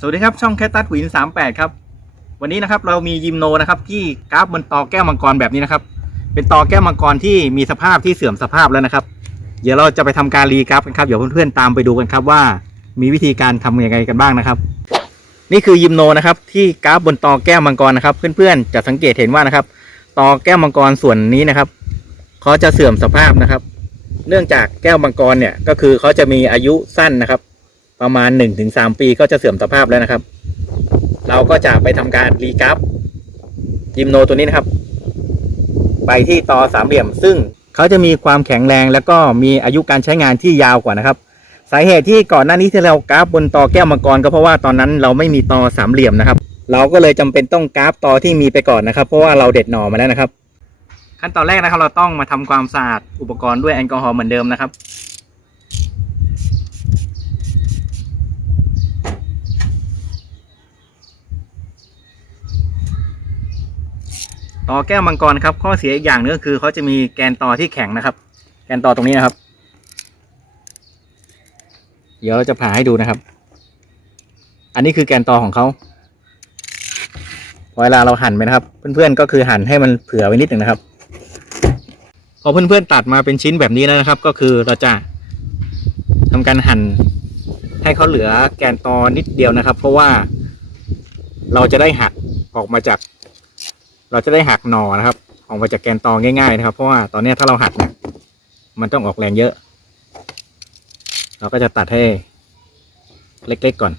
สวัสดีครับช่องแคตตัสหวิน38 ครับ วันนี้นะครับเรามียิมโนนะครับที่กราฟบนตอแก้วมังกรแบบนี้นะครับ เป็นตอแก้วมังกรที่มีสภาพที่เสื่อมสภาพแล้วนะครับ เดี๋ยวเราจะไปทำการรีกราฟกันครับเดี๋ยวเพื่อนๆตามไปดูกันครับว่า มีวิธีการทำยังไงกันบ้างนะครับ นี่คือยิมโนนะครับที่กราฟบนตอแก้วมังกรนะครับ เพื่อนๆจะสังเกตเห็นว่านะครับตอแก้วมังกรส่วนนี้นะครับเขาจะเสื่อมสภาพนะครับ เนื่องจากแก้วมังกรเนี่ยก็คือเขาจะมีอายุสั้นนะครับ ประมาณ1นถึงสปีก็จะเสื่อมสภาพแล้วนะครับ เราก็จะไปทำการรีกราฟยิมโนตัวนี้นะครับ ไปที่ตอสามเหลี่ยม ซึ่งเขาจะมีความแข็งแรงแล้วก็มีอายุการใช้งานที่ยาวกว่านะครับ สาเหตุที่ก่อนหน้านี้ที่เรากราฟบนตอแก้วมังกรก็เพราะว่าตอนนั้นเราไม่มีตอสามเหลี่ยมนะครับ เราก็เลยจำเป็นต้องกราฟตอที่มีไปก่อนนะครับ เพราะว่าเราเด็ดหน่อมาแล้วนะครับ ขั้นตอนแรกนะครับ เราต้องมาทำความสะอาดอุปกรณ์ด้วยแอลกอฮอล์เหมือนเดิมนะครับ ตอแก้วมังกรครับ ข้อเสียอีกอย่างหนึงก็คือเขาจะมีแกนตอที่แข็งนะครับ แกนตอตรงนี้นะครับ เดี๋ยวเราจะผ่าให้ดูนะครับ อันนี้คือแกนตอของเขาเวลาเราหั่นไปนะครับ เพื่อนๆก็คือหั่นให้มันเผื่อไว้นิดหนึ่งนะครับพอเพื่อนๆตัดมาเป็นชิ้นแบบนี้แล้วนะครับ ก็คือเราจะทำการหั่นให้เขาเหลือแกนตอนิดเดียวนะครับ เพราะว่าเราจะได้หักออกมาจาก เราจะได้หักหนอนะครับ ออกมาจากแกนตองง่าย ๆ นะครับ เพราะว่าตอนนี้ถ้าเราหักเนี่ยมันต้องออกแรงเยอะ เราก็จะตัดให้เล็ก ๆ ก่อน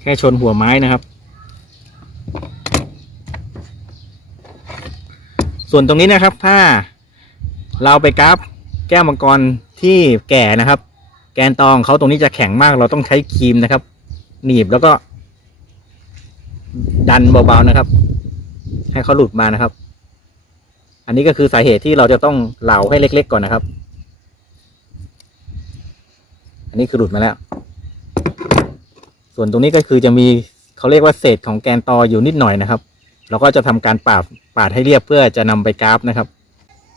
แค่ชนหัวไม้นะครับ ส่วนตรงนี้นะครับถ้าเราไปกราฟ แก้วมังกรที่แก่นะครับ แกนตองเขาตรงนี้จะแข็งมาก เราต้องใช้ครีมนะครับ หนีบแล้วก็ ดันเบาๆนะครับ ให้เขาหลุดมานะครับ อันนี้ก็คือสาเหตุที่เราจะต้องเหลาให้เล็ก ๆ ก่อนนะครับ อันนี้คือหลุดมาแล้ว ส่วนตรงนี้ก็คือจะมีเขาเรียกว่าเศษของแกนตออยู่นิดหน่อยนะครับ เราก็จะทำการปาดปาดให้เรียบเพื่อจะนำไปกราฟนะครับ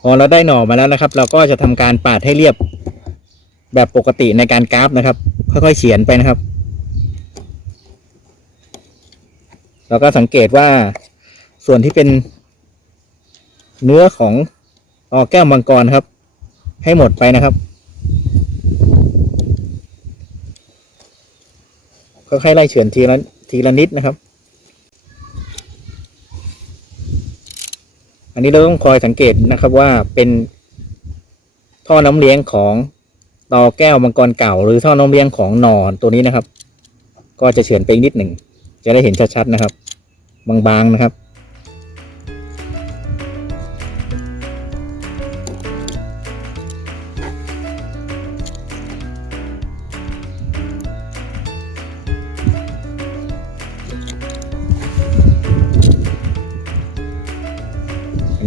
พอเราได้หน่อมาแล้วนะครับ เราก็จะทำการปาดให้เรียบ แบบปกติในการกราฟนะครับ ค่อยๆเฉียนไปนะครับ เราก็สังเกตว่าส่วนที่เป็น เนื้อของตอแก้วมังกรครับ ให้หมดไปนะครับ ค่อยๆไล่เฉือนทีละทีละนิดนะครับ อันนี้เราต้องคอยสังเกตนะครับว่าเป็นท่อน้ำเลี้ยงของตอแก้วมังกรเก่า หรือท่อน้ำเลี้ยงของหนอนตัวนี้นะครับ ก็จะเฉือนไปนิดหนึ่งจะได้เห็นชัดๆนะครับ บางๆนะครับ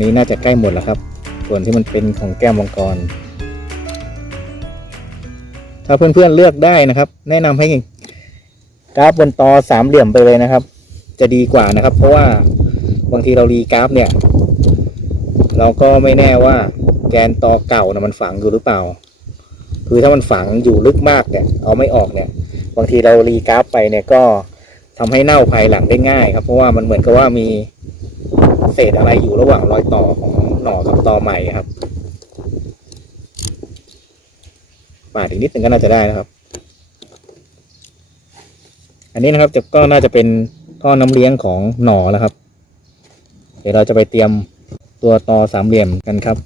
นี้น่าจะใกล้หมดแล้วครับ ส่วนที่มันเป็นของแก้วมังกร ถ้าเพื่อนๆเลือกได้นะครับ แนะนำให้กราฟบนตอสามเหลี่ยมไปเลยนะครับ จะดีกว่านะครับ เพราะว่าบางทีเรารีกราฟเนี่ย เราก็ไม่แน่ว่าแกนตอเก่านะมันฝังอยู่หรือเปล่า คือถ้ามันฝังอยู่ลึกมากเนี่ย เอาไม่ออกเนี่ย บางทีเรารีกราฟไปเนี่ยก็ทำให้เน่าภายหลังได้ง่ายครับ เพราะว่ามันเหมือนกับว่ามี เศษอะไรอยู่ระหว่างรอยต่อของหน่อกับตอใหม่ครับปาดอีกนิดนึงก็น่าจะได้นะครับ อันนี้นะครับจะก็น่าจะเป็นท่อน้ำเลี้ยงของหน่อแล้วครับ เดี๋ยวเราจะไปเตรียมตัวตอสามเหลี่ยมกันครับ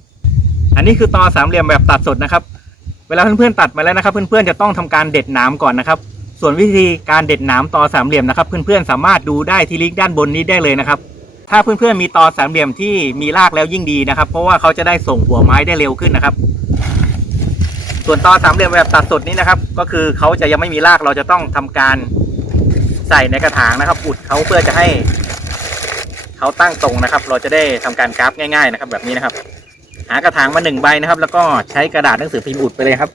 อันนี้คือตอสามเหลี่ยมแบบตัดสดนะครับ เวลาเพื่อนๆตัดมาแล้วนะครับ เพื่อนๆจะต้องทำการเด็ดหนามก่อนนะครับ ส่วนวิธีการเด็ดหนามตอสามเหลี่ยมนะครับ เพื่อนๆสามารถดูได้ที่ลิงก์ด้านบนนี้ได้เลยนะครับ ถ้าเพื่อนๆมีตอสามเหลี่ยมที่มีรากแล้วยิ่งดีนะครับ เพราะว่าเขาจะได้ส่งหัวไม้ได้เร็วขึ้นนะครับ ส่วนตอสามเหลี่ยมแบบตัดสดนี้นะครับ ก็คือเขาจะยังไม่มีรากเราจะต้องทำการใส่ในกระถางนะครับอุดเขาเพื่อจะให้เขาตั้งตรงนะครับ เราจะได้ทำการกราฟง่าย ๆ นะครับ แบบนี้นะครับ หากระถางมาหนึ่งใบนะครับ แล้วก็ใช้กระดาษหนังสือพิมพ์อุดไปเลยครับ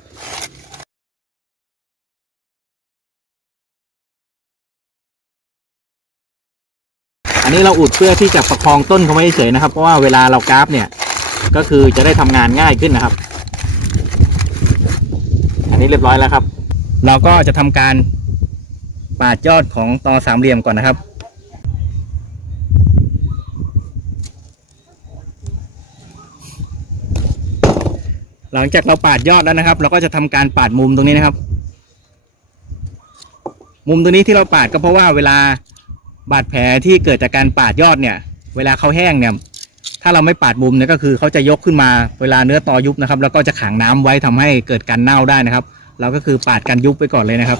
นนี้เราอุดเพื่อที่จะประคองต้นเขาไว้เฉยนะครับ เพราะว่าเวลาเรากราฟเนี่ย ก็คือจะได้ทำงานง่ายขึ้นนะครับ อันนี้เรียบร้อยแล้วครับ เราก็จะทำการปาดยอดของตอสามเหลี่ยมก่อนนะครับ หลังจากเราปาดยอดแล้วนะครับ เราก็จะทำการปาดมุมตรงนี้นะครับ มุมตรงนี้ที่เราปาดก็เพราะว่าเวลา บาดแผลที่เกิดจากการปาดยอดเนี่ย เวลาเขาแห้งเนี่ย ถ้าเราไม่ปาดมุมเนี่ยก็คือเขาจะยกขึ้นมาเวลาเนื้อตอยุบนะครับ แล้วก็จะขังน้ำไว้ทำให้เกิดการเน่าได้นะครับ เราก็คือปาดการยุบไปก่อนเลยนะครับ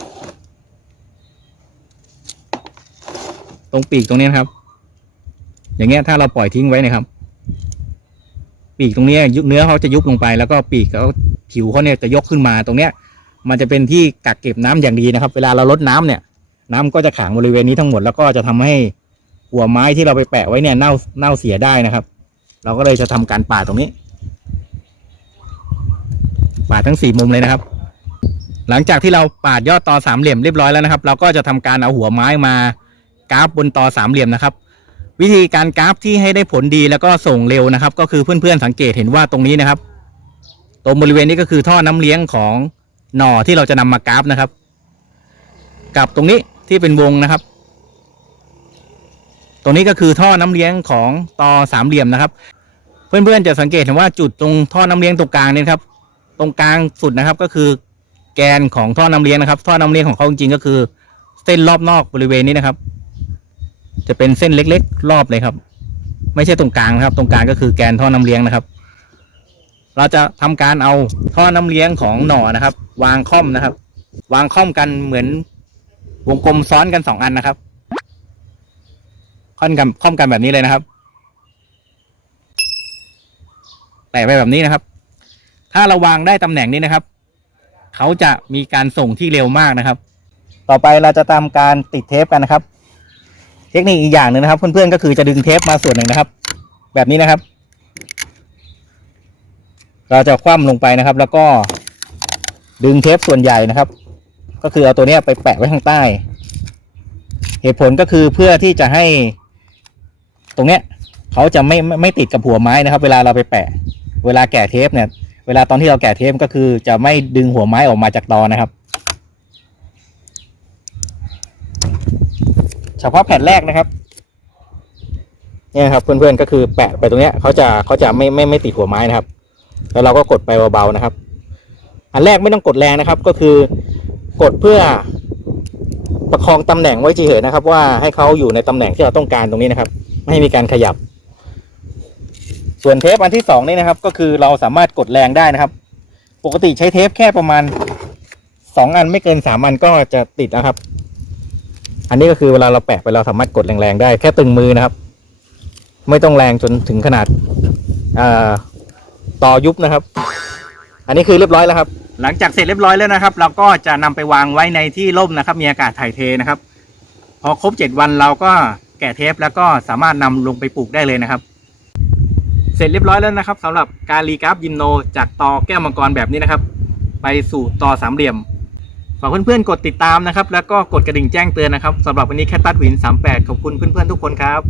ตรงปีกตรงนี้นครับ อย่างเงี้ยถ้าเราปล่อยทิ้งไว้นะครับ ปีกตรงนี้ยยุบเนื้อเขาจะยุบลงไป แล้วก็ปีกเขาผิวเขาเนี่ยจะยกขึ้นมาตรงเนี้ย มันจะเป็นที่กักเก็บน้ำอย่างดีนะครับ เวลาเราลดน้ำเนี่ย น้ำก็จะขังบริเวณนี้ทั้งหมดแล้วก็จะทำให้หัวไม้ที่เราไปแปะไว้เนี่ยเน่าเน่าเสียได้นะครับ เราก็เลยจะทำการปาดตรงนี้ปาดทั้งสี่มุมเลยนะครับ หลังจากที่เราปาดยอดตอสามเหลี่ยมเรียบร้อยแล้วนะครับ เราก็จะทำการเอาหัวไม้มากราฟบนตอสามเหลี่ยมนะครับ วิธีการกราฟที่ให้ได้ผลดีแล้วก็ส่งเร็วนะครับ ก็คือเพื่อนๆสังเกตเห็นว่าตรงนี้นะครับ ตรงบริเวณนี้ก็คือท่อน้ำเลี้ยงของหน่อที่เราจะนำมากราฟนะครับ กับตรงนี้ ที่เป็นวงนะครับ ตรงนี้ก็คือท่อน้ำเลี้ยงของตอสามเหลี่ยมนะครับ เพื่อนๆจะสังเกตเห็นว่าจุดตรงท่อน้ำเลี้ยงตรงกลางเนี่ยครับ ตรงกลางสุดนะครับ ก็คือแกนของท่อน้ำเลี้ยงนะครับ ท่อน้ำเลี้ยงของเขาจริงๆก็คือ เส้นรอบนอกบริเวณนี้นะครับ จะเป็นเส้นเล็ก ๆ รอบเลยครับ ไม่ใช่ตรงกลางนะครับ ตรงกลางก็คือแกนท่อน้ำเลี้ยงนะครับ เราจะทำการเอาท่อน้ำเลี้ยงของหน่อนะครับ วางค่อมนะครับ วางค่อมกันเหมือน วงกลมซ้อนกันสองอันนะครับค่อนกันค่อมกันแบบนี้เลยนะครับแปะไปแบบนี้นะครับ ถ้าเราวางได้ตำแหน่งนี้นะครับ เขาจะมีการส่งที่เร็วมากนะครับ ต่อไปเราจะทำการติดเทปกันนะครับ เทคนิคอีกอย่างหนึ่งนะครับ เพื่อนๆก็คือจะดึงเทปมาส่วนหนึ่งนะครับ แบบนี้นะครับ เราจะคว่ำลงไปนะครับ แล้วก็ดึงเทปส่วนใหญ่นะครับ ก็คือเอาตัวเนี้ยไปแปะไว้ข้างใต้ เหตุผลก็คือเพื่อที่จะให้ ตรงเนี้ยเขาจะไม่ไม่ไม่ติดกับหัวไม้นะครับ เวลาเราไปแปะ เวลาแกะเทปเนี่ย เวลาตอนที่เราแกะเทปก็คือจะไม่ดึงหัวไม้ออกมาจากตอนะครับ เฉพาะแผ่นแรกนะครับเนี่ยครับเพื่อนๆก็คือแปะไปตรงเนี้ยเขาจะเขาจะไม่ไม่ไม่ติดหัวไม้นะครับ แล้วเราก็กดไปเบาๆนะครับ อันแรกไม่ต้องกดแรงนะครับ ก็คือ กดเพื่อประคองตำแหน่งไว้เฉยๆนะครับ ว่าให้เขาอยู่ในตำแหน่งที่เราต้องการตรงนี้นะครับ ไม่ให้มีการขยับ ส่วนเทปอันที่สองนี่นะครับ ก็คือเราสามารถกดแรงได้นะครับ ปกติใช้เทปแค่ประมาณสองอันไม่เกินสามอันก็จะติดนะครับ อันนี้ก็คือเวลาเราแปะไปเราสามารถกดแรงๆได้แค่ตึงมือนะครับ ไม่ต้องแรงจนถึงขนาดต่อยุบนะครับ อันนี้คือเรียบร้อยแล้วครับ หลังจากเสร็จเรียบร้อยแล้วนะครับ เราก็จะนำไปวางไว้ในที่ร่มนะครับ มีอากาศถ่ายเทนะครับ พอครบเจ็ดวันเราก็แกะเทปแล้วก็สามารถนำลงไปปลูกได้เลยนะครับ เสร็จเรียบร้อยแล้วนะครับสำหรับการรีกราฟยิมโน จากตอแก้วมังกรแบบนี้นะครับ ไปสู่ตอสามเหลี่ยมฝากเพื่อนๆกดติดตามนะครับ แล้วก็กดกระดิ่งแจ้งเตือนนะครับสำหรับวันนี้แคทตัดวิน 38 ขอบคุณเพื่อนๆทุกคนครับ